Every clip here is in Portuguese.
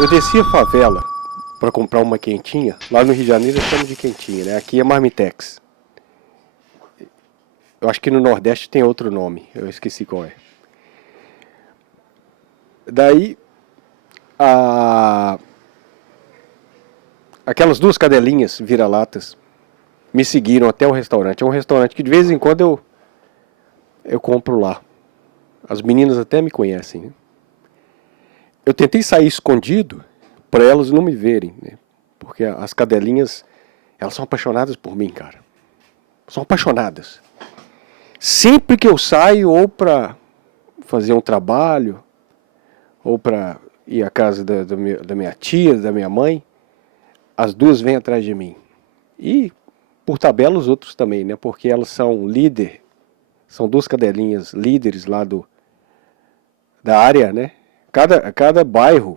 Eu desci a favela para comprar uma quentinha. Lá no Rio de Janeiro chama de quentinha, né? Aqui é Marmitex. Eu acho que no Nordeste tem outro nome. Eu esqueci qual é. Daí, aquelas duas cadelinhas vira-latas me seguiram até o restaurante. É um restaurante que de vez em quando eu compro lá. As meninas até me conhecem, né? Eu tentei sair escondido para elas não me verem, né? Porque as cadelinhas, elas são apaixonadas por mim, cara. São apaixonadas. Sempre que eu saio ou para fazer um trabalho, ou para ir à casa da minha tia, da minha mãe, as duas vêm atrás de mim. E, por tabela, os outros também, né? Porque elas são líder, são duas cadelinhas líderes lá da área, né? Cada bairro,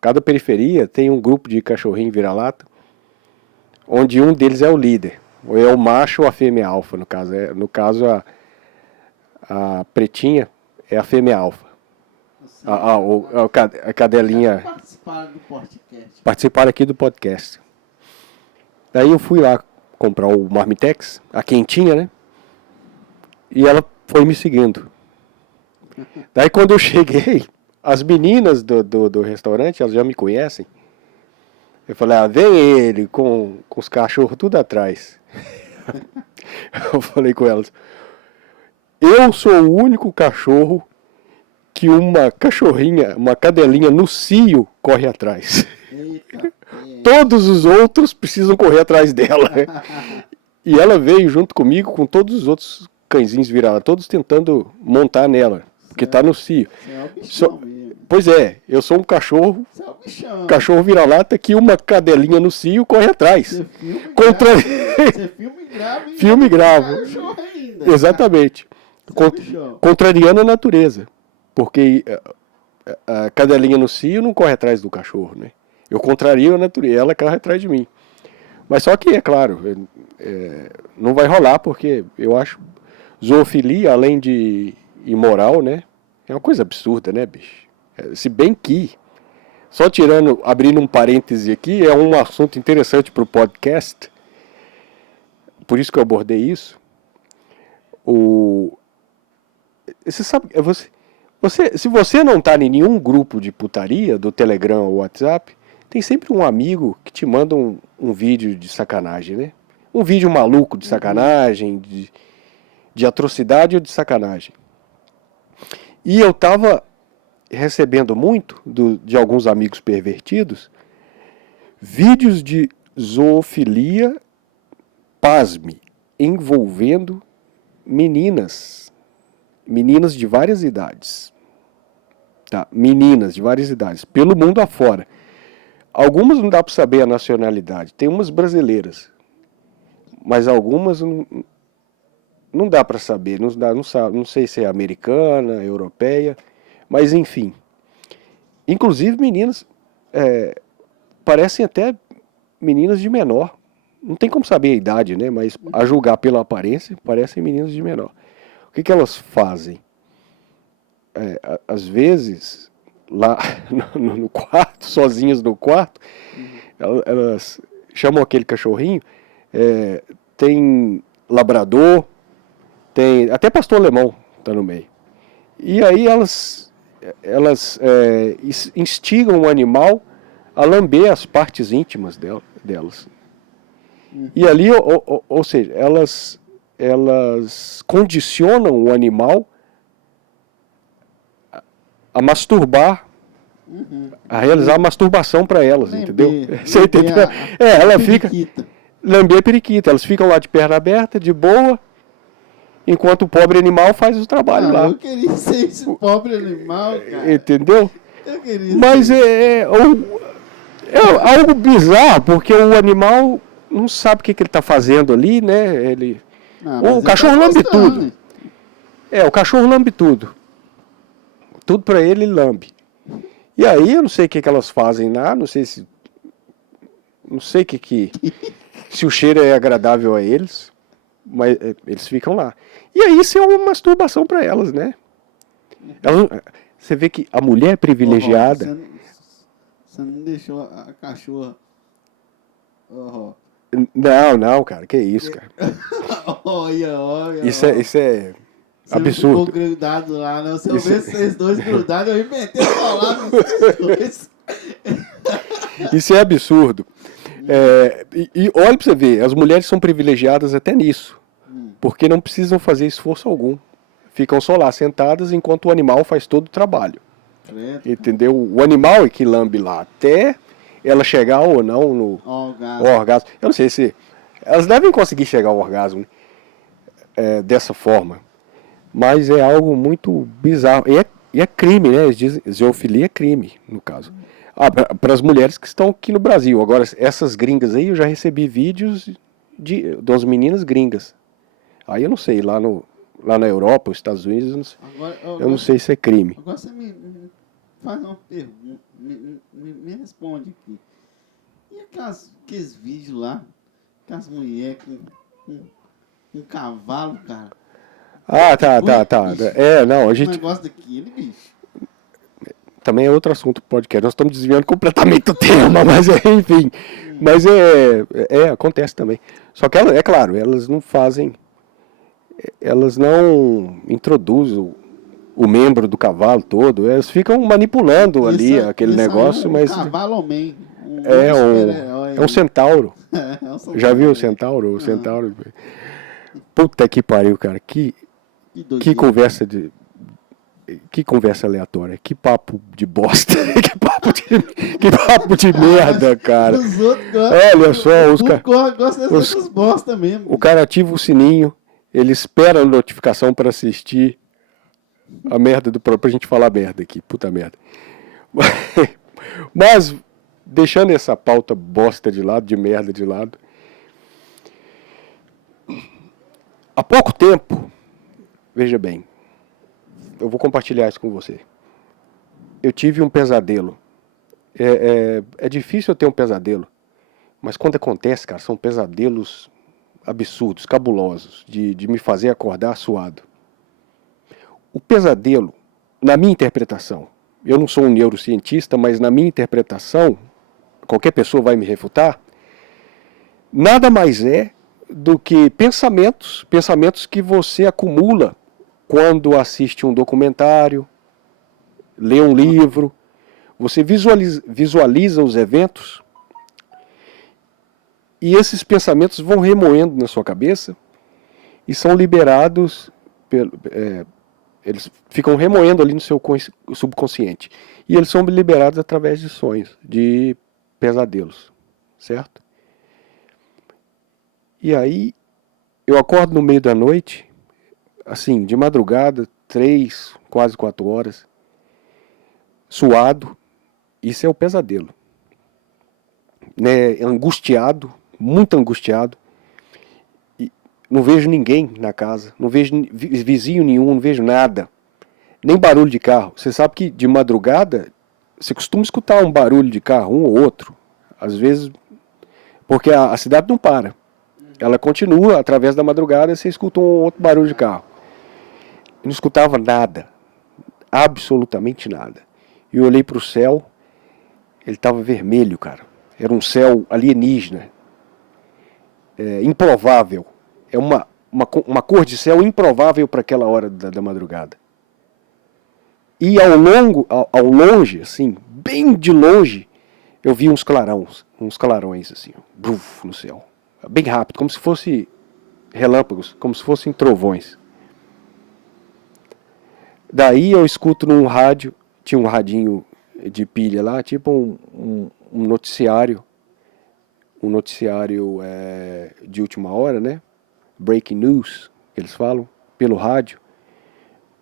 cada periferia tem um grupo de cachorrinho vira-lata, onde um deles é o líder. Ou é o macho ou a fêmea alfa, no caso. A pretinha é a fêmea alfa. A cadelinha... Participaram do podcast. Participaram aqui do podcast. Daí eu fui lá comprar o Marmitex, a quentinha, né? E ela foi me seguindo. Daí quando eu cheguei, as meninas do restaurante, elas já me conhecem. Eu falei, vem ele com os cachorros tudo atrás. Eu falei com elas, eu sou o único cachorro que uma cachorrinha, uma cadelinha no cio corre atrás. Eita, Todos os outros precisam correr atrás dela. E ela veio junto comigo com todos os outros cãezinhos virados, todos tentando montar nela, porque está no cio. é o bichão mesmo. Pois é, eu sou um cachorro, Você é o bichão. cachorro vira-lata que uma cadelinha no cio corre atrás. Você filma e Contra... grava. Você filma e grava. E Filma e grava. cachorro ainda. Exatamente. Você é o bichão. Contrariando a natureza. Porque a cadelinha no cio não corre atrás do cachorro, né? Eu contrario a natureza, ela corre atrás de mim. Mas só que, é claro, não vai rolar, porque eu acho zoofilia, além de imoral, né? É uma coisa absurda, né, bicho? Se bem que, só abrindo um parêntese aqui, é um assunto interessante para o podcast, por isso que eu abordei isso. Você sabe, se você não está em nenhum grupo de putaria, do Telegram ou WhatsApp, tem sempre um amigo que te manda um vídeo de sacanagem, né? Um vídeo maluco de sacanagem, de atrocidade ou de sacanagem. E eu estava recebendo muito de alguns amigos pervertidos vídeos de zoofilia, pasme, envolvendo meninas de várias idades. Tá? Meninas de várias idades, pelo mundo afora. Algumas não dá para saber a nacionalidade, tem umas brasileiras, mas algumas não dá para saber, não sei se é americana, europeia, mas enfim. Inclusive meninas, parecem até meninas de menor. Não tem como saber a idade, né? Mas a julgar pela aparência, parecem meninas de menor. O que elas fazem? Às vezes, lá no quarto, sozinhas no quarto, elas chamam aquele cachorrinho, tem labrador, tem até pastor alemão está no meio. E aí elas instigam o animal a lamber as partes íntimas delas. E ali, ou seja, elas condicionam o animal a masturbar, a realizar a masturbação para elas, entendeu? Você entendeu? Ela fica... Lamber a periquita. Elas ficam lá de perna aberta, de boa, enquanto o pobre animal faz o trabalho lá. Eu queria ser esse pobre animal, cara. Entendeu? Eu queria Mas é algo bizarro, porque o animal não sabe o que ele está fazendo ali, né? O cachorro lambe tudo. O cachorro lambe tudo. Tudo para ele lambe. E aí eu não sei o que elas fazem lá, não sei se o cheiro é agradável a eles, mas eles ficam lá. E aí isso é uma masturbação para elas, né? Você vê que a mulher é privilegiada. Você não deixou a cachorra. Ó, Não, cara, que isso, cara. olha. Isso é Você não absurdo. ficou grudado lá, não. Se eu Isso- ver vocês dois grudados, eu ia meter o pau lá nos dois. Isso é absurdo. E olha pra você ver, as mulheres são privilegiadas até nisso. Porque não precisam fazer esforço algum. Ficam só lá sentadas enquanto o animal faz todo o trabalho. Credo. Entendeu? O animal é que lambe lá até ela chegar ou não no Ó, o gato. orgasmo. Eu não sei se. Elas devem conseguir chegar ao orgasmo dessa forma. Mas é algo muito bizarro. E é crime, né? Eles dizem, zoofilia é crime, no caso. Para as mulheres que estão aqui no Brasil. Agora, essas gringas aí, eu já recebi vídeos das meninas gringas. Aí eu não sei, lá na Europa, os Estados Unidos, eu não sei se é crime. Agora você me faz uma pergunta, me responde aqui. E aqueles vídeos lá, aquelas mulheres com um cavalo, cara? Tá. Bicho, Não, a um gente negócio daquele, bicho. também é outro assunto do podcast. Nós estamos desviando completamente do tema, mas enfim. Mas acontece também. Só que, é claro, elas não introduzem o membro do cavalo todo, elas ficam manipulando ali aquele negócio, mas Cavalo homem. é um centauro. É um centauro. Já viu o centauro? O centauro. Puta que pariu, cara. Que doideira. Que conversa aleatória. Que papo de bosta. que papo de merda, cara. Os outros Olha só, os caras. gostam dessas bosta mesmo. O cara ativa o sininho, ele espera a notificação para assistir a merda pra gente falar merda aqui. Puta merda. Mas, deixando essa pauta bosta de lado, de merda de lado. Há pouco tempo, veja bem, eu vou compartilhar isso com você. Eu tive um pesadelo. É difícil eu ter um pesadelo, mas quando acontece, cara, são pesadelos absurdos, cabulosos, de me fazer acordar suado. O pesadelo, na minha interpretação, eu não sou um neurocientista, mas na minha interpretação, qualquer pessoa vai me refutar, nada mais é do que pensamentos que você acumula quando assiste um documentário, lê um livro, você visualiza os eventos e esses pensamentos vão remoendo na sua cabeça e são liberados, eles ficam remoendo ali no seu subconsciente. E eles são liberados através de sonhos, de pesadelos, certo? E aí, eu acordo no meio da noite, assim, de madrugada, 3, quase 4 horas, suado. Isso é o pesadelo. Né? Angustiado, muito angustiado. E não vejo ninguém na casa, não vejo vizinho nenhum, não vejo nada. Nem barulho de carro. Você sabe que de madrugada, você costuma escutar um barulho de carro, um ou outro. Às vezes, porque a cidade não para. Ela continua, através da madrugada, você escuta um outro barulho de carro. Eu não escutava nada. Absolutamente nada. E eu olhei para o céu, ele estava vermelho, cara. Era um céu alienígena. Improvável. É uma cor de céu improvável para aquela hora da madrugada. E ao longe, assim, bem de longe, eu vi uns clarões, assim, no céu. Bem rápido, como se fosse relâmpagos, como se fossem trovões. Daí eu escuto num rádio, tinha um radinho de pilha lá, tipo um noticiário, de última hora, né? Breaking news, que eles falam, pelo rádio,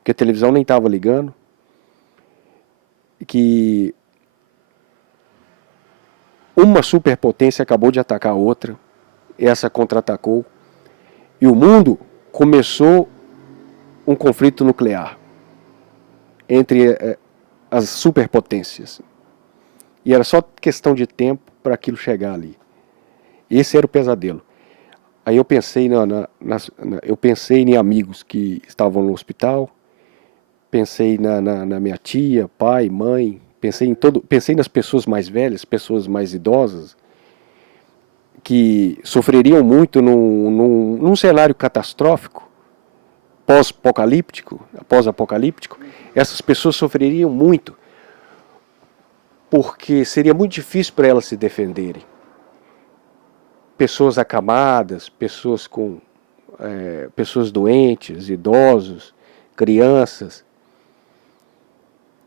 que a televisão nem estava ligando, que uma superpotência acabou de atacar a outra, essa contra-atacou, e o mundo começou um conflito nuclear entre as superpotências. E era só questão de tempo para aquilo chegar ali. Esse era o pesadelo. Aí eu pensei eu pensei em amigos que estavam no hospital, pensei na minha tia, pai, mãe, pensei nas pessoas mais velhas, pessoas mais idosas, que sofreriam muito num cenário catastrófico, pós-apocalíptico, essas pessoas sofreriam muito, porque seria muito difícil para elas se defenderem. Pessoas acamadas, pessoas doentes, idosos, crianças.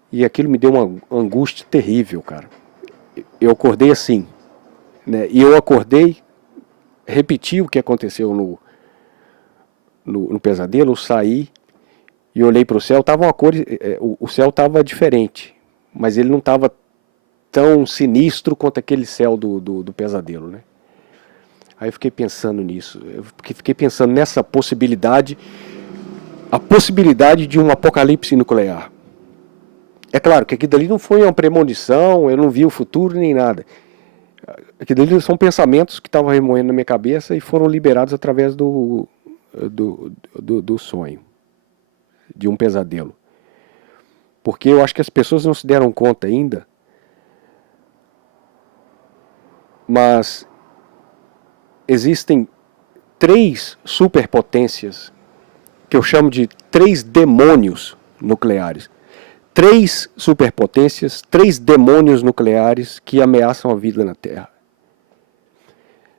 E aquilo me deu uma angústia terrível, cara. Eu acordei assim, né? E eu acordei, repeti o que aconteceu no pesadelo, eu saí e olhei para o céu, tava uma cor, o céu estava diferente, mas ele não estava tão sinistro quanto aquele céu do pesadelo, né? Aí eu fiquei pensando nisso, fiquei pensando nessa possibilidade, a possibilidade de um apocalipse nuclear. É claro que aquilo dali não foi uma premonição, eu não vi o futuro nem nada. Aquilo dali são pensamentos que estavam remoendo na minha cabeça e foram liberados através do sonho, de um pesadelo. Porque eu acho que as pessoas não se deram conta ainda, mas existem 3 superpotências, que eu chamo de 3 demônios nucleares. 3 superpotências, 3 demônios nucleares que ameaçam a vida na Terra.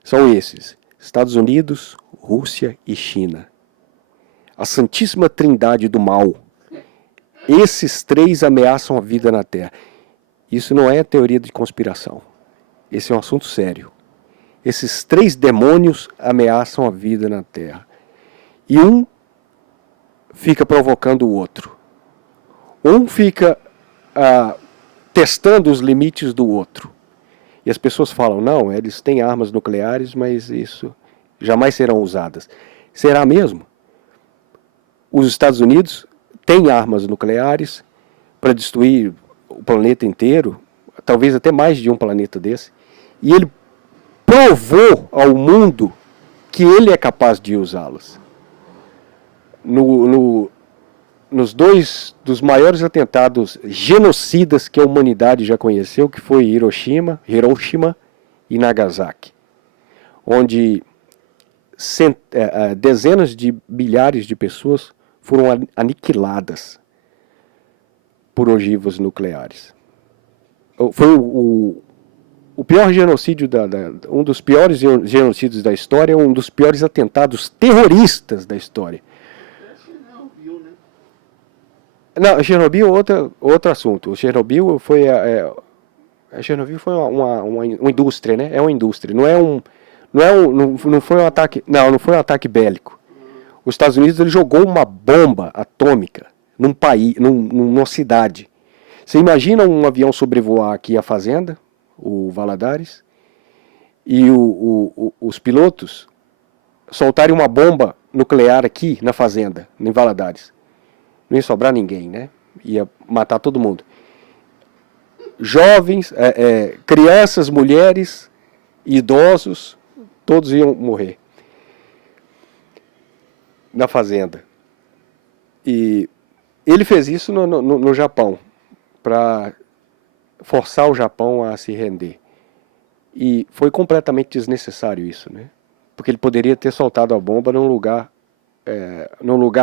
São esses: Estados Unidos, Rússia e China. A Santíssima Trindade do Mal. Esses 3 ameaçam a vida na Terra. Isso não é teoria de conspiração. Esse é um assunto sério. Esses 3 demônios ameaçam a vida na Terra. E um fica provocando o outro. Um fica testando os limites do outro. E as pessoas falam, não, eles têm armas nucleares, mas isso jamais serão usadas. Será mesmo? Os Estados Unidos têm armas nucleares para destruir o planeta inteiro, talvez até mais de um planeta desse. E ele provou ao mundo que ele é capaz de usá-las. Nos 2 dos maiores atentados genocidas que a humanidade já conheceu, que foi Hiroshima e Nagasaki, onde dezenas de milhares de pessoas foram aniquiladas por ogivas nucleares. Foi o pior genocídio, um dos piores genocídios da história, um dos piores atentados terroristas da história. Não, Chernobyl é outro assunto. Chernobyl foi uma indústria, né? É uma indústria. Não foi um ataque. Não foi um ataque bélico. Os Estados Unidos ele jogou uma bomba atômica num país, numa cidade. Você imagina um avião sobrevoar aqui a fazenda, o Valadares, e os pilotos soltarem uma bomba nuclear aqui na fazenda, em Valadares. Não ia sobrar ninguém, né? Ia matar todo mundo. Jovens, crianças, mulheres, idosos, todos iam morrer na fazenda. E ele fez isso no Japão, para forçar o Japão a se render. E foi completamente desnecessário isso, né? Porque ele poderia ter soltado a bomba num lugar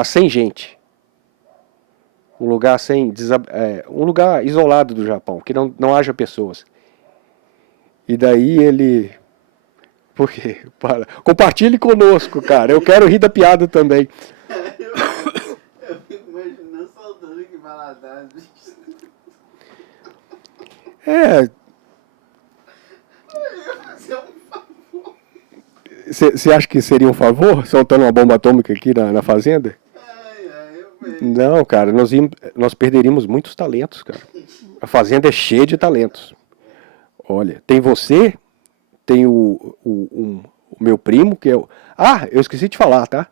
sem gente. Um lugar isolado do Japão, que não haja pessoas. E daí ele... Por quê? Compartilhe conosco, cara. Eu quero rir da piada também. Eu fico imaginando soltando aqui Valadares. Você acha que seria um favor soltando uma bomba atômica aqui na fazenda? Não, cara, nós perderíamos muitos talentos, cara. A fazenda é cheia de talentos. Olha, tem você, tem o meu primo, que é o... Ah, eu esqueci de falar, tá?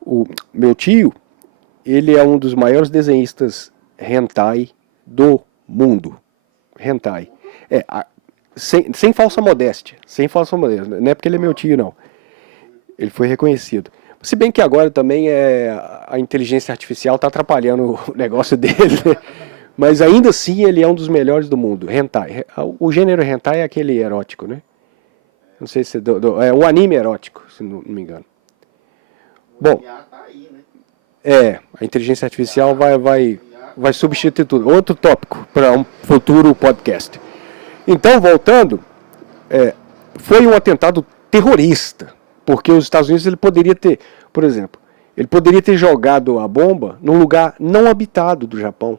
O meu tio, ele é um dos maiores desenhistas hentai do mundo. Hentai. Sem falsa modéstia. Sem falsa modéstia. Não é porque ele é meu tio, não. Ele foi reconhecido. Se bem que agora também a inteligência artificial está atrapalhando o negócio dele, né? Mas ainda assim ele é um dos melhores do mundo. Hentai. O gênero hentai é aquele erótico, né? Não sei se é o anime erótico, se não me engano. Bom, Tá aí, né? a inteligência artificial vai substituir tudo. Outro tópico para um futuro podcast. Então, voltando, foi um atentado terrorista, porque os Estados Unidos ele poderia ter, por exemplo, ele poderia ter jogado a bomba num lugar não habitado do Japão,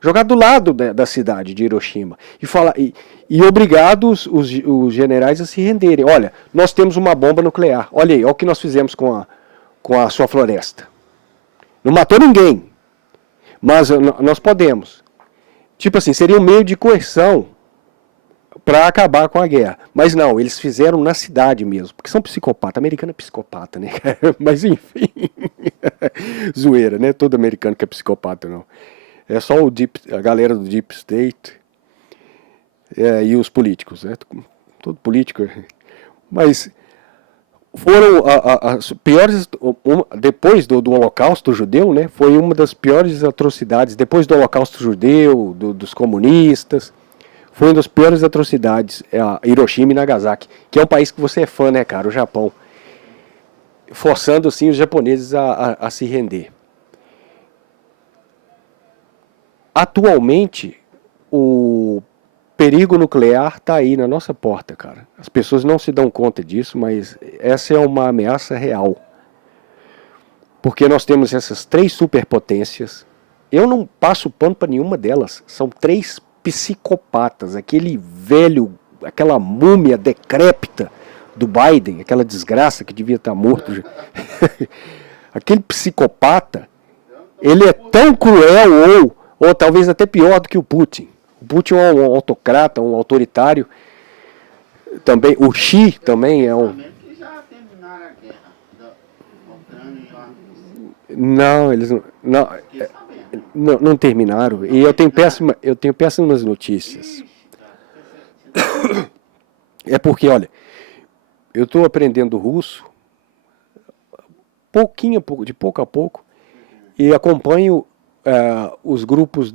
jogado do lado da cidade de Hiroshima e obrigado os generais a se renderem. Olha, nós temos uma bomba nuclear. Olha aí, olha o que nós fizemos com a sua floresta. Não matou ninguém, mas nós podemos. Tipo assim, seria um meio de coerção para acabar com a guerra. Mas não, eles fizeram na cidade mesmo, porque são psicopatas. Americano é psicopata, né? Mas enfim, zoeira, né? Todo americano que é psicopata, não. É só a galera do Deep State e os políticos, né? Todo político. Mas foram as piores, depois do Holocausto judeu, né? Foi uma das piores atrocidades, depois do Holocausto judeu, dos comunistas. Foi uma das piores atrocidades, Hiroshima e Nagasaki, que é um país que você é fã, né, cara? O Japão. Forçando, assim, os japoneses a se render. Atualmente, o perigo nuclear está aí na nossa porta, cara. As pessoas não se dão conta disso, mas essa é uma ameaça real. Porque nós temos essas 3 superpotências. Eu não passo pano para nenhuma delas. São 3 psicopatas. Aquele velho, aquela múmia decrépita do Biden, aquela desgraça que devia estar morto. Aquele psicopata, ele é tão cruel ou talvez até pior do que o Putin. O Putin é um autocrata, um autoritário. Também, o Xi também é um... Já terminaram a guerra da Ucrânia e lá. Não, eles não terminaram. E eu tenho péssimas notícias. É porque, olha, eu estou aprendendo russo de pouco a pouco, e acompanho os grupos.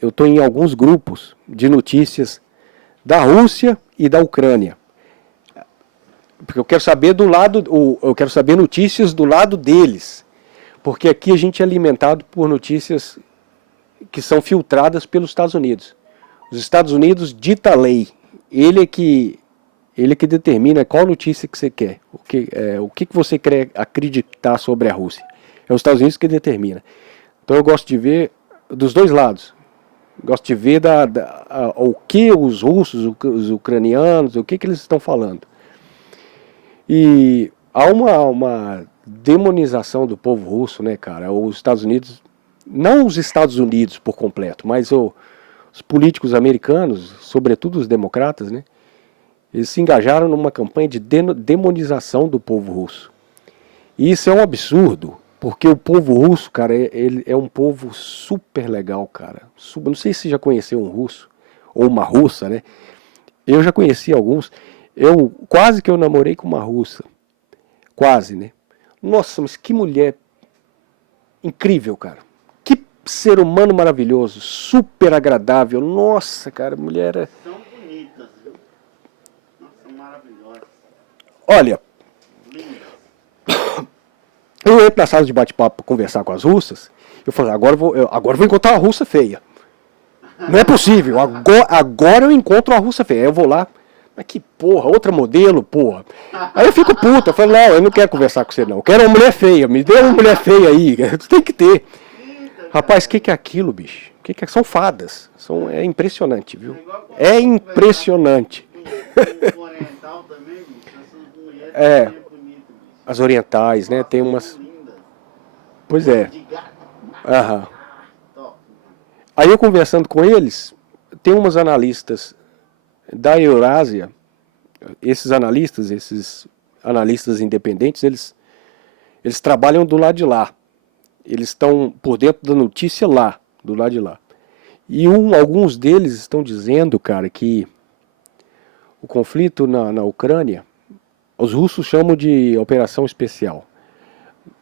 Eu estou em alguns grupos de notícias da Rússia e da Ucrânia. Porque eu quero saber eu quero saber notícias do lado deles. Porque aqui a gente é alimentado por notícias que são filtradas pelos Estados Unidos. Os Estados Unidos dita a lei. Ele é que determina qual notícia que você quer. O que você quer acreditar sobre a Rússia. É os Estados Unidos que determina. Então eu gosto de ver dos dois lados. Gosto de ver o que os russos, os ucranianos, o que eles estão falando. E há uma demonização do povo russo, né, cara? Os Estados Unidos, não os Estados Unidos por completo, mas os políticos americanos, sobretudo os democratas, né? Eles se engajaram numa campanha de demonização do povo russo. E isso é um absurdo, porque o povo russo, cara, ele é um povo super legal, cara. Não sei se você já conheceu um russo, ou uma russa, né? Eu já conheci alguns. Quase que eu namorei com uma russa. Quase, né? Nossa, mas que mulher incrível, cara. Que ser humano maravilhoso, super agradável. Nossa, cara, mulher é... São bonitas, viu? Nossa, são maravilhosas. Olha, Lindas. eu entro na sala de bate-papo para conversar com as russas, eu falo, agora eu vou encontrar uma russa feia. Não é possível, agora eu encontro uma russa feia. Aí eu vou lá, mas que porra, outra modelo, porra. Aí eu fico puta, eu falo, não, eu não quero conversar com você não, eu quero uma mulher feia, me dê uma mulher feia aí, tem que ter. Rapaz, o que é aquilo, bicho? São fadas, é impressionante, viu? É impressionante. O oriental também, bicho, essas mulheres É. são bonitas, bicho. As orientais, né, tem umas... Lindas. Pois é. De gato. Aham. Top. Aí eu conversando com eles, tem umas analistas da Eurásia, esses analistas independentes, eles trabalham do lado de lá. Eles estão por dentro da notícia lá, do lado de lá. E alguns deles estão dizendo, cara, que o conflito na Ucrânia Os russos chamam de operação especial.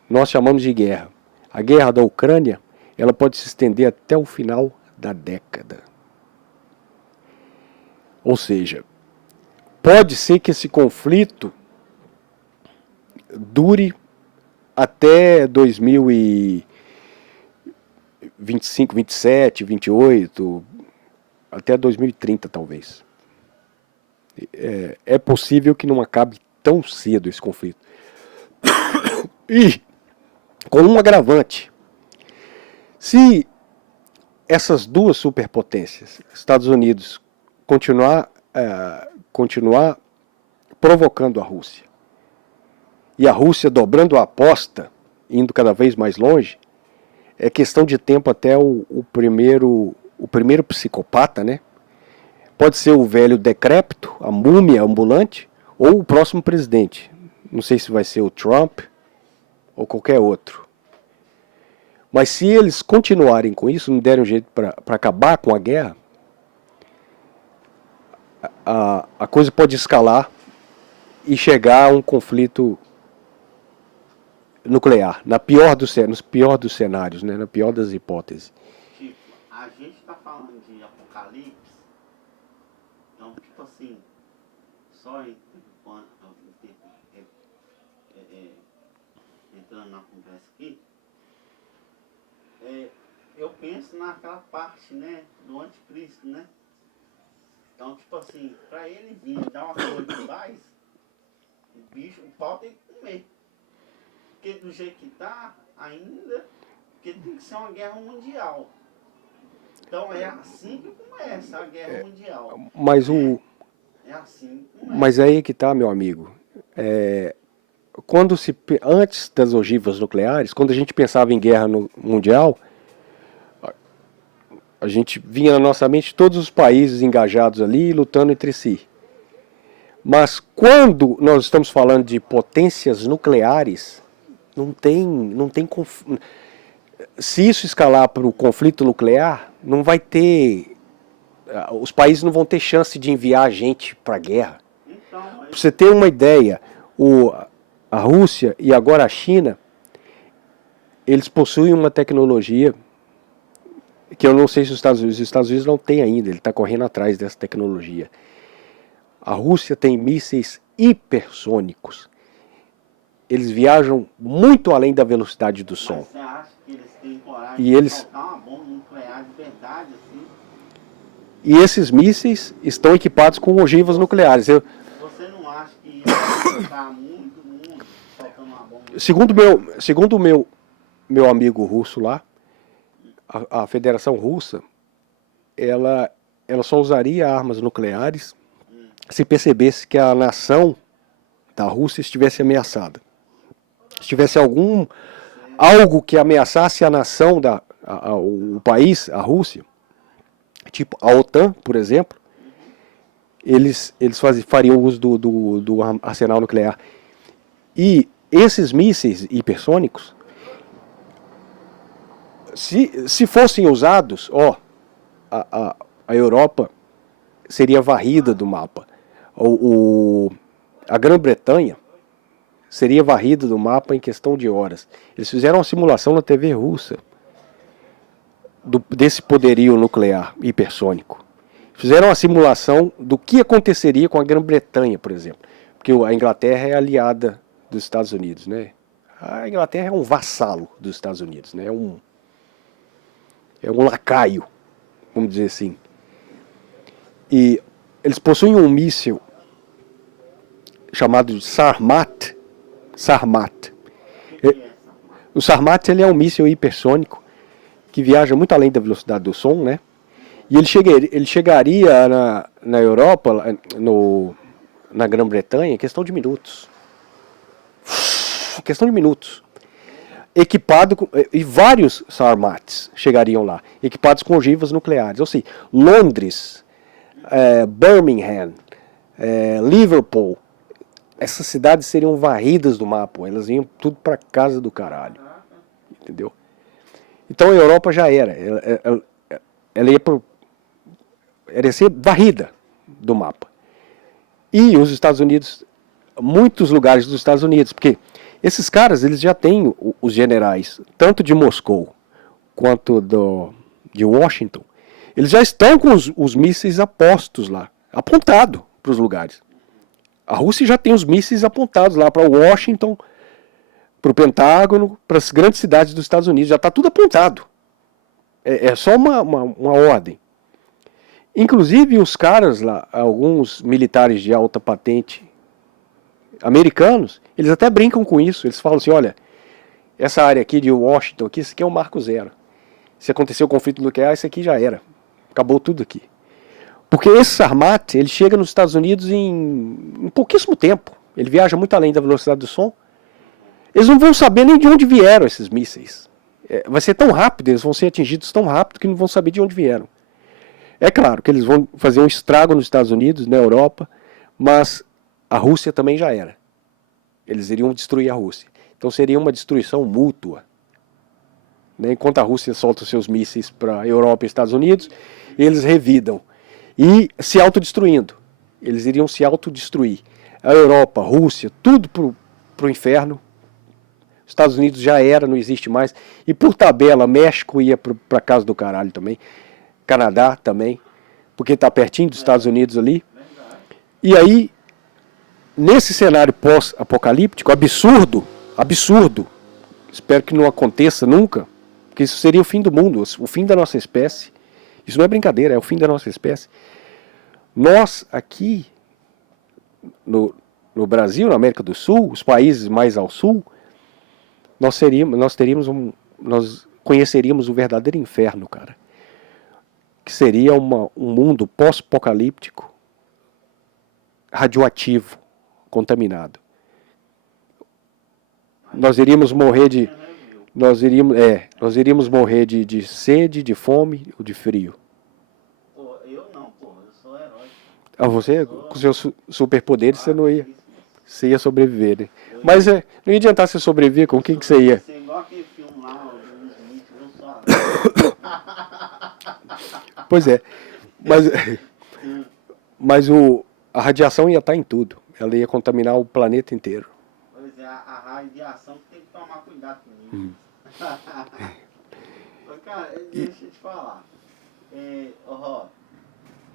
Nós chamamos de guerra. A guerra da Ucrânia, ela pode se estender até o final da década. Ou seja, pode ser que esse conflito dure até 2025, 27, 28, até 2030 talvez. É possível que não acabe tão cedo esse conflito. E com um agravante. Se essas duas superpotências, Estados Unidos, continuar provocando a Rússia, e a Rússia dobrando a aposta, indo cada vez mais longe, é questão de tempo até o primeiro psicopata, né? Pode ser o velho decrépito, a múmia ambulante, ou o próximo presidente. Não sei se vai ser o Trump ou qualquer outro. Mas se eles continuarem com isso, não derem um jeito para acabar com a guerra, a coisa pode escalar e chegar a um conflito nuclear, no pior dos cenários, né? Na pior das hipóteses. Tipo, a gente tá falando de apocalipse, então, tipo assim, só entrando na conversa aqui, eu penso naquela parte, né, do anticristo, né? Então, tipo assim, pra ele vir dar uma coisa de paz, o bicho, o pau tem que comer. Porque do jeito que tá, ainda, porque tem que ser uma guerra mundial. Então é assim que começa a guerra mundial. Mas é assim que começa. Mas aí que tá, meu amigo. Antes das ogivas nucleares, quando a gente pensava em guerra mundial, a gente vinha na nossa mente todos os países engajados ali, lutando entre si. Mas quando nós estamos falando de potências nucleares, não tem se isso escalar para o conflito nuclear, não vai ter, os países não vão ter chance de enviar gente para a guerra. Então, Para você ter uma ideia, a Rússia e agora a China, eles possuem uma tecnologia que eu não sei se os Estados Unidos não têm ainda, ele está correndo atrás dessa tecnologia. A Rússia tem mísseis hipersônicos. Eles viajam muito além da velocidade do som. Mas você acha que eles têm coragem E de soltar uma bomba nuclear de verdade, assim? E esses mísseis estão equipados com ogivas nucleares. Você não acha que ia matar muito mundo soltando uma bomba? Segundo o meu amigo russo lá, a Federação Russa, ela só usaria armas nucleares se percebesse que a nação da Rússia estivesse ameaçada. Se tivesse algo que ameaçasse a nação, o país, a Rússia, tipo a OTAN, por exemplo, eles fariam uso do arsenal nuclear. E esses mísseis hipersônicos, se fossem usados, a Europa seria varrida do mapa. A Grã-Bretanha seria varrida do mapa em questão de horas. Eles fizeram uma simulação na TV russa desse poderio nuclear hipersônico. Fizeram uma simulação do que aconteceria com a Grã-Bretanha, por exemplo. Porque a Inglaterra é aliada dos Estados Unidos, né? A Inglaterra é um vassalo dos Estados Unidos, né? É um lacaio, vamos dizer assim. E eles possuem um míssil chamado Sarmat. O Sarmat, ele é um míssil hipersônico que viaja muito além da velocidade do som, né? E ele chegaria na Europa, na Grã-Bretanha, em questão de minutos. Questão de minutos. E vários Sarmats chegariam lá, equipados com ogivas nucleares. Ou seja, Londres, Birmingham, Liverpool, essas cidades seriam varridas do mapa, elas iam tudo para casa do caralho. Entendeu? Então a Europa já era. Ela ia ser varrida do mapa. E os Estados Unidos, muitos lugares dos Estados Unidos, porque esses caras, eles já têm os generais, tanto de Moscou quanto de Washington, eles já estão com os mísseis apostos lá, apontado para os lugares. A Rússia já tem os mísseis apontados lá para Washington, para o Pentágono, para as grandes cidades dos Estados Unidos, já está tudo apontado. É só uma ordem. Inclusive os caras lá, alguns militares de alta patente americanos, eles até brincam com isso. Eles falam assim, olha, essa área aqui de Washington, aqui, isso aqui é o marco zero. Se acontecer o conflito nuclear, isso aqui já era. Acabou tudo aqui. Porque esse Sarmat, ele chega nos Estados Unidos em pouquíssimo tempo. Ele viaja muito além da velocidade do som. Eles não vão saber nem de onde vieram esses mísseis. Vai ser tão rápido, eles vão ser atingidos tão rápido que não vão saber de onde vieram. É claro que eles vão fazer um estrago nos Estados Unidos, na Europa, mas a Rússia também já era. Eles iriam destruir a Rússia. Então seria uma destruição mútua. Né? Enquanto a Rússia solta seus mísseis para a Europa e Estados Unidos, eles revidam. E se autodestruindo. Eles iriam se autodestruir. A Europa, a Rússia, tudo para o inferno. Estados Unidos já era, não existe mais. E por tabela, México ia para casa do caralho também. Canadá também, porque está pertinho dos Estados Unidos ali. E aí, nesse cenário pós-apocalíptico, absurdo, espero que não aconteça nunca, porque isso seria o fim do mundo, o fim da nossa espécie. Isso não é brincadeira, é o fim da nossa espécie. Nós aqui, no Brasil, na América do Sul, os países mais ao sul, nós conheceríamos o verdadeiro inferno, cara. Que seria um mundo pós-apocalíptico, radioativo, contaminado. Nós iríamos morrer de sede, de fome ou de frio. Pô, eu não, pô, eu sou herói. Ah, você, com seus superpoderes, você não ia. Você ia sobreviver, né? Mas não ia adiantar você sobreviver, com quem que você ia? Você igual aquele filme lá, o Smith, eu sou Pois é. Mas a radiação ia estar em tudo. Ela ia contaminar o planeta inteiro. Pois é, a radiação tem que tomar cuidado com isso. Cara, deixa eu te falar.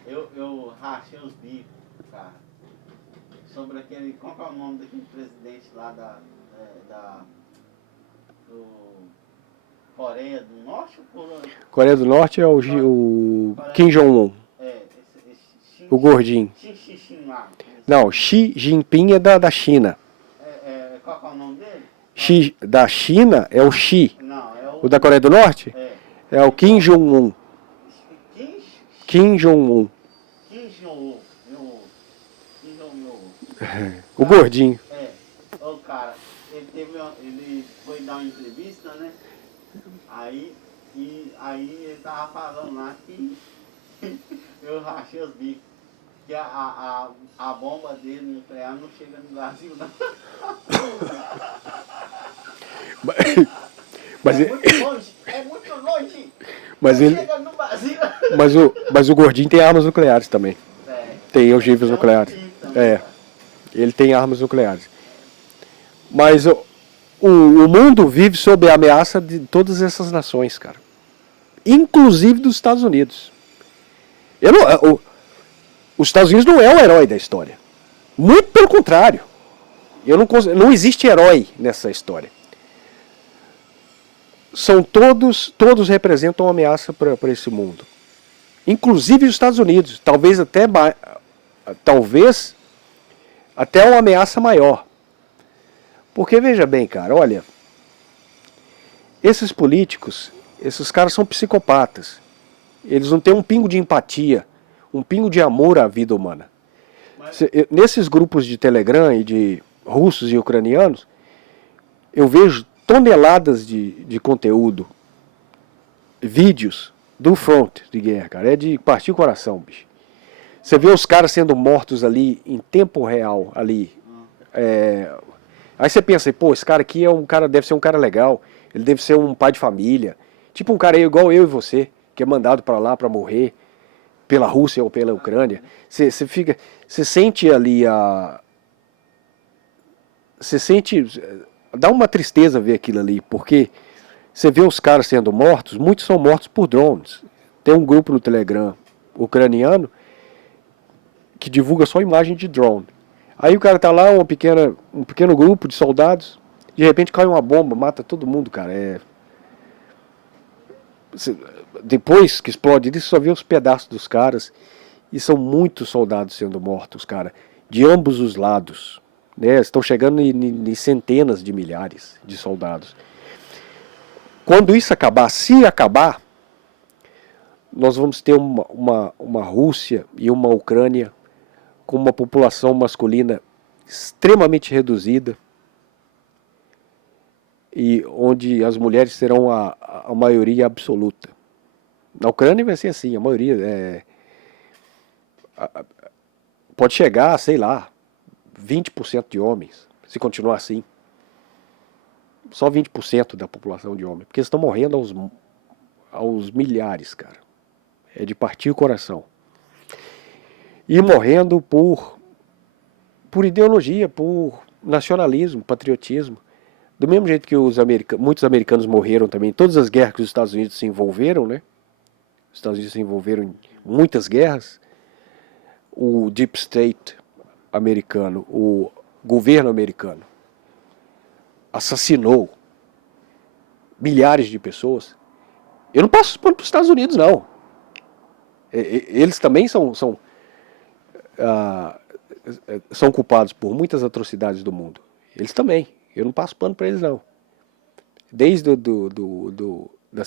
Eu rachei os bicos, cara, sobre aquele. Qual que é o nome daquele presidente lá do Coreia do Norte? Coreia do Norte é o Kim Jong-un. O gordinho. Lá. Não, Xi Jinping é da China. Qual que é o nome dele? Da China é o Xi. Não, o da Coreia do Norte? É o Kim Jong-un. Kim Jong-un. O gordinho. O cara, ele foi dar uma entrevista, né? Aí ele tava falando lá que eu rachei os bicos. Que a bomba dele nuclear não chega no Brasil, não. Mas é muito longe. Mas não ele, chega no Brasil. mas o gordinho tem armas nucleares também. Tem ogivas nucleares. Ele tem armas nucleares. Mas o mundo vive sob a ameaça de todas essas nações, cara. Inclusive dos Estados Unidos. Os Estados Unidos não é o herói da história. Muito pelo contrário. Não existe herói nessa história. Todos representam uma ameaça para esse mundo. Inclusive os Estados Unidos. Talvez até uma ameaça maior. Porque veja bem, cara, olha, esses políticos, esses caras são psicopatas. Eles não têm um pingo de empatia, um pingo de amor à vida humana. Nesses grupos de Telegram e de russos e ucranianos, eu vejo toneladas de conteúdo, vídeos do front de guerra, cara. É de partir o coração, bicho. Você vê os caras sendo mortos ali em tempo real, ali. Aí você pensa, pô, esse cara aqui deve ser um cara legal, ele deve ser um pai de família, tipo um cara igual eu e você, que é mandado pra lá pra morrer, pela Rússia ou pela Ucrânia. Você sente ali você sente, dá uma tristeza ver aquilo ali, porque você vê os caras sendo mortos, muitos são mortos por drones. Tem um grupo no Telegram ucraniano que divulga só imagem de drone. Aí o cara tá lá, um pequeno grupo de soldados, de repente cai uma bomba, mata todo mundo, cara. Depois que explode isso, só vê os pedaços dos caras. E são muitos soldados sendo mortos, cara, de ambos os lados. Né? Estão chegando em centenas de milhares de soldados. Quando isso acabar, se acabar, nós vamos ter uma Rússia e uma Ucrânia com uma população masculina extremamente reduzida e onde as mulheres serão a maioria absoluta. Na Ucrânia vai ser assim, a maioria pode chegar, sei lá, 20% de homens, se continuar assim. Só 20% da população de homens, porque eles estão morrendo aos milhares, cara. É de partir o coração. E morrendo por ideologia, por nacionalismo, patriotismo. Do mesmo jeito que muitos americanos morreram também, todas as guerras que os Estados Unidos se envolveram, né? Os Estados Unidos se envolveram em muitas guerras. O Deep State americano, o governo americano, assassinou milhares de pessoas. Eu não passo pano para os Estados Unidos, não. Eles também são culpados por muitas atrocidades do mundo. Eles também. Eu não passo pano para eles, não. Desde da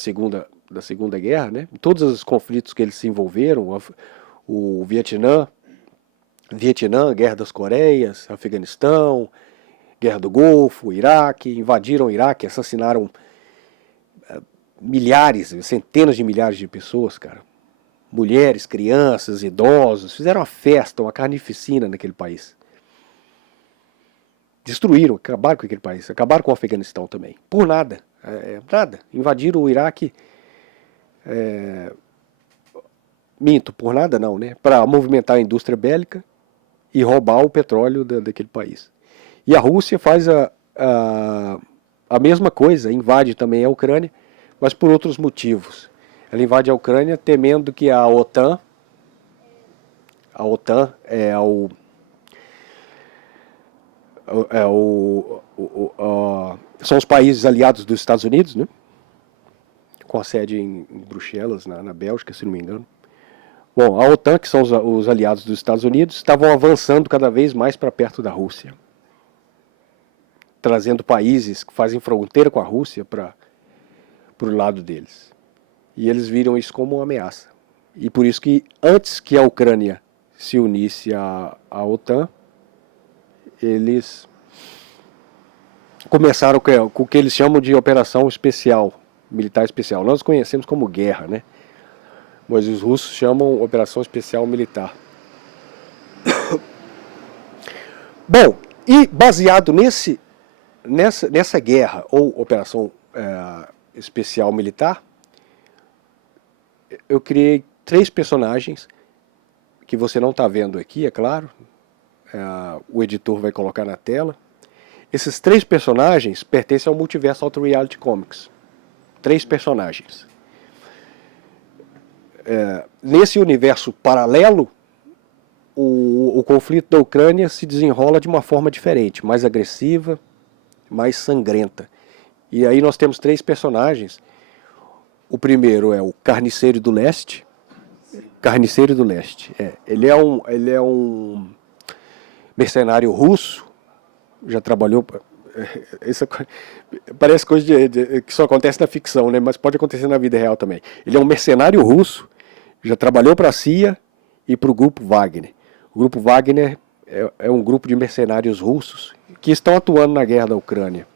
Segunda Guerra, né? Todos os conflitos que eles se envolveram, o Vietnã, Guerra das Coreias, Afeganistão, Guerra do Golfo, Iraque, invadiram o Iraque, assassinaram milhares, centenas de milhares de pessoas, cara. Mulheres, crianças, idosos, fizeram uma festa, uma carnificina naquele país. Destruíram, acabaram com aquele país, acabaram com o Afeganistão também. Por nada, nada. Invadiram o Iraque, minto, por nada não, né? Para movimentar a indústria bélica e roubar o petróleo daquele país. E a Rússia faz a mesma coisa, invade também a Ucrânia, mas por outros motivos. Ela invade a Ucrânia temendo que a OTAN são os países aliados dos Estados Unidos, né? Com a sede em Bruxelas, na Bélgica, se não me engano. Bom, a OTAN, que são os aliados dos Estados Unidos, estavam avançando cada vez mais para perto da Rússia, trazendo países que fazem fronteira com a Rússia para o lado deles. E eles viram isso como uma ameaça. E por isso que antes que a Ucrânia se unisse à OTAN, eles começaram com o que eles chamam de operação especial, militar especial. Nós conhecemos como guerra, né? Mas os russos chamam operação especial militar. Bom, e baseado nessa guerra ou operação especial militar, eu criei 3 personagens que você não está vendo aqui, é claro. O editor vai colocar na tela. Esses 3 personagens pertencem ao multiverso Auto Reality Comics. 3 personagens. Nesse universo paralelo, o conflito da Ucrânia se desenrola de uma forma diferente, mais agressiva, mais sangrenta. E aí nós temos 3 personagens. O primeiro é o Carniceiro do Leste. Carniceiro do Leste. Ele é um mercenário russo. Já trabalhou. Isso parece coisa que só acontece na ficção, né? Mas pode acontecer na vida real também. Ele é um mercenário russo. Já trabalhou para a CIA e para o Grupo Wagner. O Grupo Wagner é um grupo de mercenários russos que estão atuando na guerra da Ucrânia.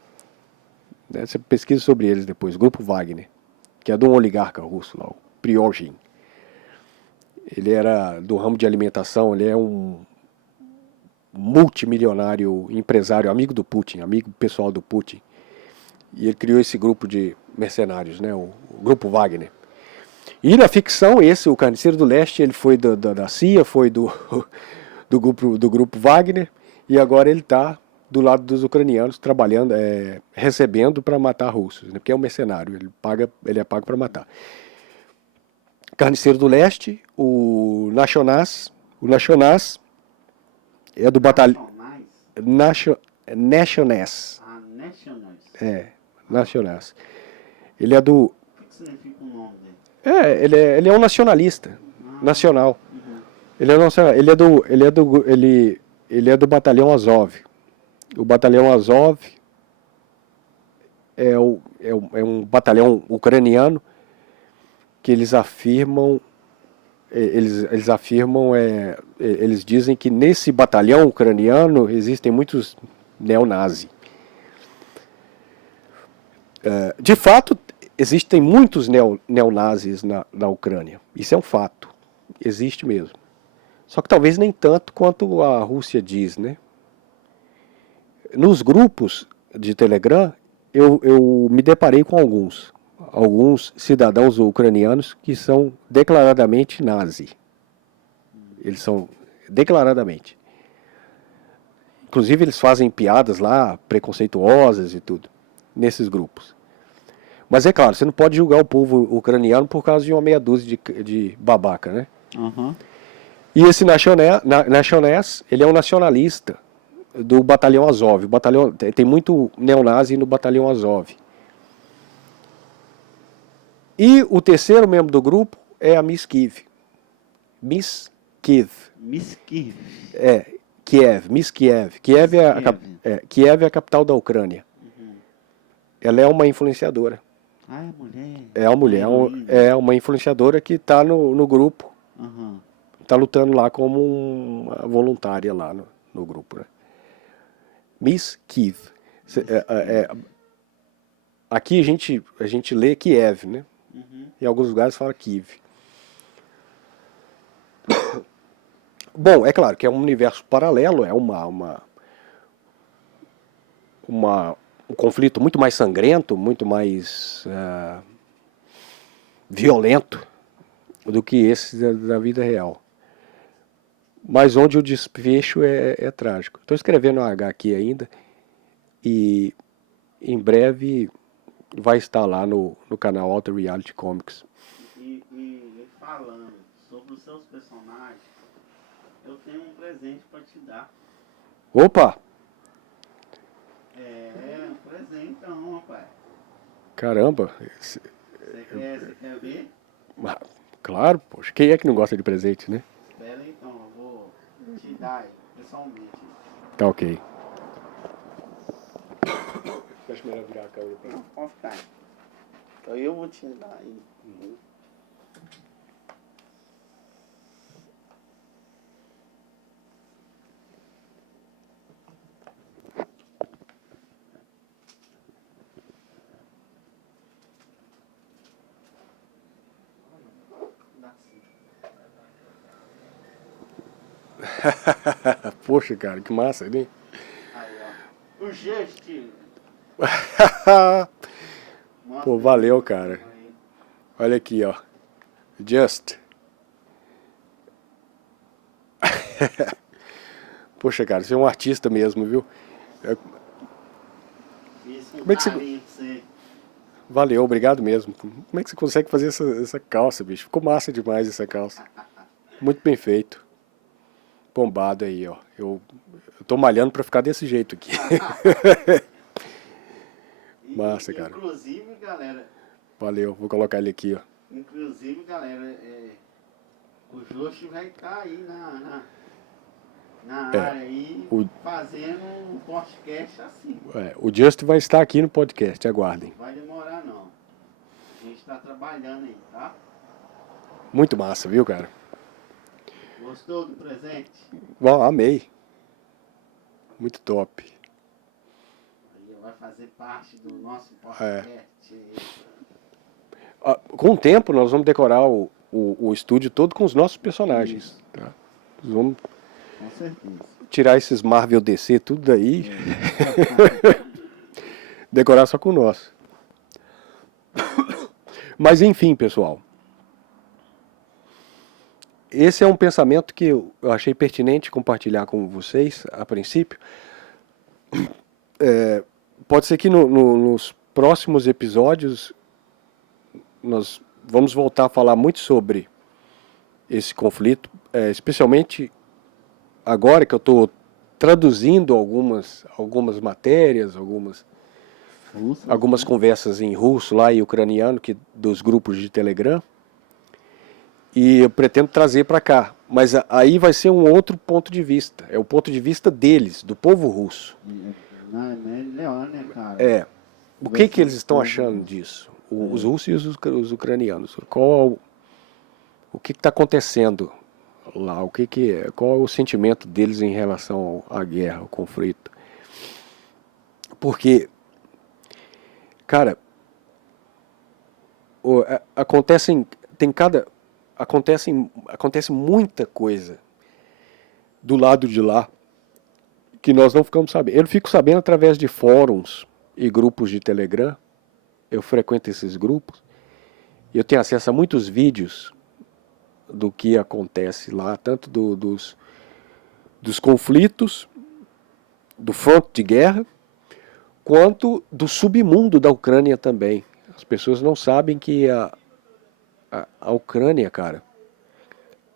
Você pesquisa sobre eles depois. Grupo Wagner, que é de um oligarca russo lá, o Prigozhin. Ele era do ramo de alimentação, ele é um multimilionário empresário, amigo do Putin, amigo pessoal do Putin. E ele criou esse grupo de mercenários, né, o Grupo Wagner. E na ficção, o Carniceiro do Leste, ele foi da CIA, foi do grupo Wagner, e agora ele está do lado dos ucranianos, trabalhando, recebendo para matar russos, né? Porque é um mercenário, ele é pago para matar. Carniceiro do Leste, o Nacionais é do batalhão Nacionais. Nationals. Nacionais. Ele é do. O que significa o nome dele? Ele é um nacionalista, nacional. Uhum. Ele é nacional, ele é do batalhão Azov. O batalhão Azov é um batalhão ucraniano que eles afirmam, eles dizem que nesse batalhão ucraniano existem muitos neonazis. De fato, existem muitos neonazis na Ucrânia. Isso é um fato. Existe mesmo. Só que talvez nem tanto quanto a Rússia diz, né? Nos grupos de Telegram, eu me deparei com alguns cidadãos ucranianos que são declaradamente nazi. Eles são declaradamente. Inclusive eles fazem piadas lá, preconceituosas e tudo, nesses grupos. Mas é claro, você não pode julgar o povo ucraniano por causa de uma meia dúzia de babaca, né? Uhum. E esse Nacionés, ele é um nacionalista do batalhão Azov. Tem muito neonazi no batalhão Azov. E o terceiro membro do grupo é a Miss Kiev. Miss Kiev. Miss Kiev. Kiev. Miss Kiev. Kiev é a capital da Ucrânia. Uhum. Ela é uma influenciadora. Ah, é mulher. É uma mulher, é uma influenciadora que está no grupo. Uhum. Está lutando lá como uma voluntária lá no grupo, né? Miss Kiev. Aqui a gente lê Kiev, né? Uhum. Em alguns lugares fala Kiev. Bom, é claro que é um universo paralelo, é um conflito muito mais sangrento, muito mais violento do que esse da vida real. Mas onde o desfecho é trágico. Estou escrevendo um H aqui ainda e em breve vai estar lá no canal Alter Reality Comics. E falando sobre os seus personagens, eu tenho um presente para te dar. Opa! Um presentão, rapaz. Caramba! Você quer ver? Claro, poxa, quem é que não gosta de presente, né? Espera então, eu vou te dar aí, pessoalmente. Tá ok. Acho melhor virar a câmera pra Não, pode ficar. Então eu vou te dar aí. Uhum. Poxa, cara, que massa, né? Aí, ó. O gesto. Pô, valeu, cara. Olha aqui, ó. Just. Poxa, cara, você é um artista mesmo, viu? Como é que você... Valeu, obrigado mesmo. Como é que você consegue fazer essa calça, bicho? Ficou massa demais essa calça. Muito bem feito. Bombado aí, ó. Eu tô malhando pra ficar desse jeito aqui. Massa, cara. Inclusive, galera. Valeu, vou colocar ele aqui, ó. Inclusive, galera, o Joshi vai estar aí na área aí, fazendo um podcast assim. O Just vai estar aqui no podcast, aguardem. Não vai demorar não. A gente está trabalhando aí, tá? Muito massa, viu, cara? Gostou do presente? Bom, amei. Muito top. Aí vai fazer parte do nosso podcast. Com o tempo, nós vamos decorar o estúdio todo com os nossos personagens. Tá? Nós vamos com certeza. Tirar esses Marvel DC, tudo daí. Decorar só com o nosso. Mas enfim, pessoal. Esse é um pensamento que eu achei pertinente compartilhar com vocês, a princípio, Pode ser que nos próximos episódios nós vamos voltar a falar muito sobre esse conflito, especialmente agora que eu estou traduzindo algumas matérias, algumas conversas em russo lá e ucraniano dos grupos de Telegram, e eu pretendo trazer para cá. Mas aí vai ser um outro ponto de vista. É o ponto de vista deles, do povo russo. Não, é melhor, né, cara? O que eles estão achando disso? Os russos e os ucranianos. O que está acontecendo lá? Qual é o sentimento deles em relação à guerra, ao conflito? Porque, cara, acontece muita coisa do lado de lá que nós não ficamos sabendo. Eu fico sabendo através de fóruns e grupos de Telegram. Eu frequento esses grupos e eu tenho acesso a muitos vídeos do que acontece lá, tanto dos conflitos, do fronte de guerra, quanto do submundo da Ucrânia também. As pessoas não sabem que a Ucrânia, cara,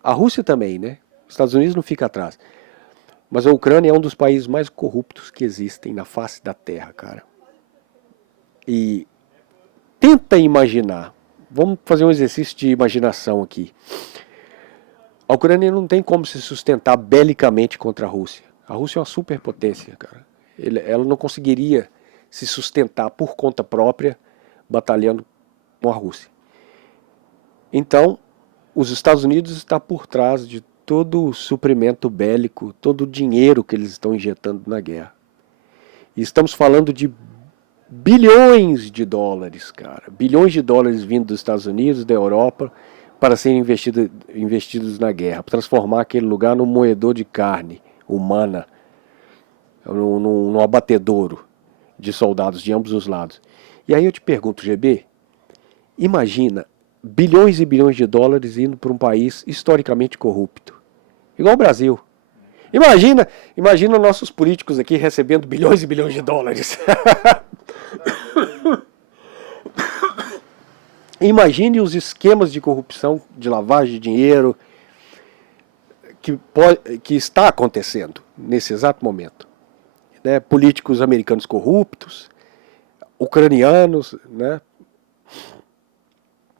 a Rússia também, né? Os Estados Unidos não fica atrás. Mas a Ucrânia é um dos países mais corruptos que existem na face da Terra, cara. E tenta imaginar. Vamos fazer um exercício de imaginação aqui. A Ucrânia não tem como se sustentar belicamente contra a Rússia. A Rússia é uma superpotência, cara. Ela não conseguiria se sustentar por conta própria batalhando com a Rússia. Então, os Estados Unidos estão por trás de todo o suprimento bélico, todo o dinheiro que eles estão injetando na guerra. E estamos falando de bilhões de dólares, cara. Bilhões de dólares vindo dos Estados Unidos, da Europa, para serem investidos na guerra, para transformar aquele lugar num moedor de carne humana, num abatedouro de soldados de ambos os lados. E aí eu te pergunto, GB, imagina bilhões e bilhões de dólares indo para um país historicamente corrupto, igual o Brasil. Imagina nossos políticos aqui recebendo bilhões e bilhões de dólares. Imagine os esquemas de corrupção, de lavagem de dinheiro que está acontecendo nesse exato momento. Né? Políticos americanos corruptos, ucranianos, né?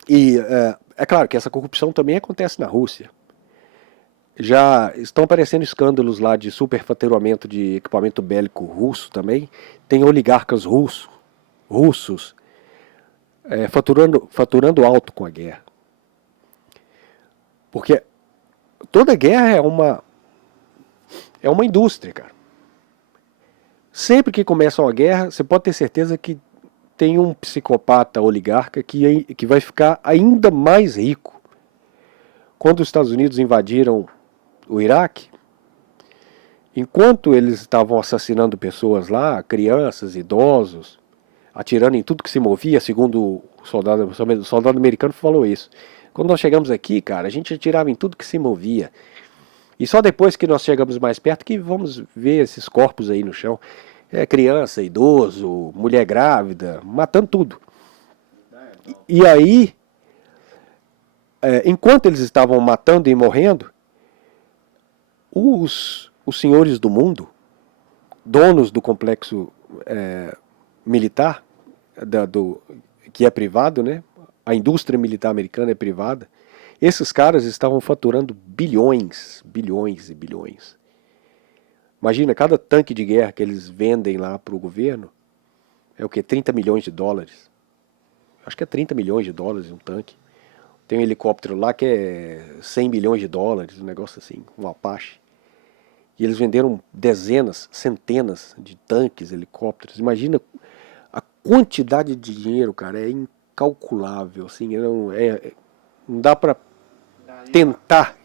E é claro que essa corrupção também acontece na Rússia. Já estão aparecendo escândalos lá de superfaturamento de equipamento bélico russo também. Tem oligarcas russos faturando alto com a guerra. Porque toda guerra é uma indústria, cara. Sempre que começa uma guerra, você pode ter certeza que tem um psicopata oligarca que vai ficar ainda mais rico. Quando os Estados Unidos invadiram o Iraque, enquanto eles estavam assassinando pessoas lá, crianças, idosos, atirando em tudo que se movia, segundo o soldado americano falou isso. Quando nós chegamos aqui, cara, a gente atirava em tudo que se movia. E só depois que nós chegamos mais perto que vamos ver esses corpos aí no chão. Criança, idoso, mulher grávida, matando tudo. E aí, enquanto eles estavam matando e morrendo, os senhores do mundo, donos do complexo militar, que é privado, né? A indústria militar americana é privada. Esses caras estavam faturando bilhões e bilhões. Imagina, cada tanque de guerra que eles vendem lá para o governo é o quê? 30 milhões de dólares. Acho que é 30 milhões de dólares um tanque. Tem um helicóptero lá que é 100 milhões de dólares, um negócio assim, um Apache. E eles venderam dezenas, centenas de tanques, helicópteros. Imagina a quantidade de dinheiro, cara, é incalculável. Assim, não dá para tentar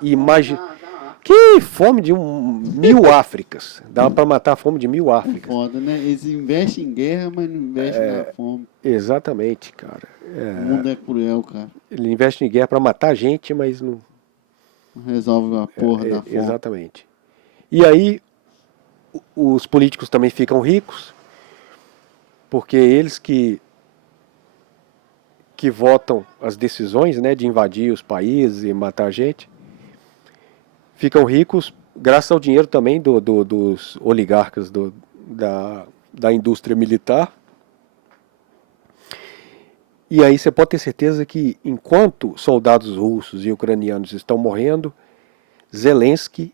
imaginar. Que fome de 1000 Áfricas. Dá para matar a fome de 1000 Áfricas. Foda, né? Eles investem em guerra, mas não investem na fome. Exatamente, cara. O mundo é cruel, cara. Ele investe em guerra para matar gente, mas não Não resolve a porra da fome. Exatamente. E aí, os políticos também ficam ricos, porque eles que votam as decisões, né, de invadir os países e matar gente, ficam ricos graças ao dinheiro também dos oligarcas da indústria militar. E aí você pode ter certeza que enquanto soldados russos e ucranianos estão morrendo, Zelensky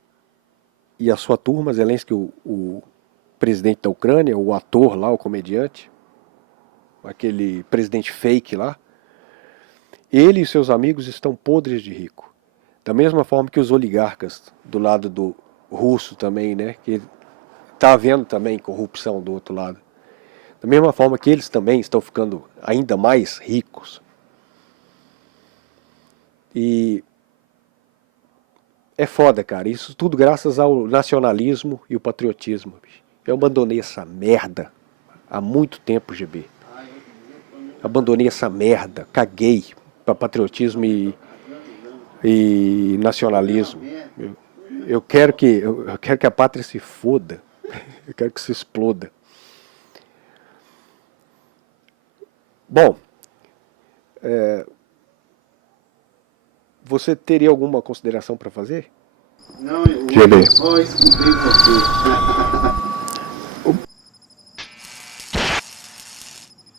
e a sua turma, Zelensky, o presidente da Ucrânia, o ator lá, o comediante, aquele presidente fake lá, ele e seus amigos estão podres de rico. Da mesma forma que os oligarcas do lado do russo também, né, que está havendo também corrupção do outro lado. Da mesma forma que eles também estão ficando ainda mais ricos. E é foda, cara. Isso tudo graças ao nacionalismo e o patriotismo. Eu abandonei essa merda há muito tempo, GB. Abandonei essa merda. Caguei para patriotismo e nacionalismo. Eu quero que a pátria se foda. Eu quero que se exploda. Bom, você teria alguma consideração para fazer? Não, eu só escutei você.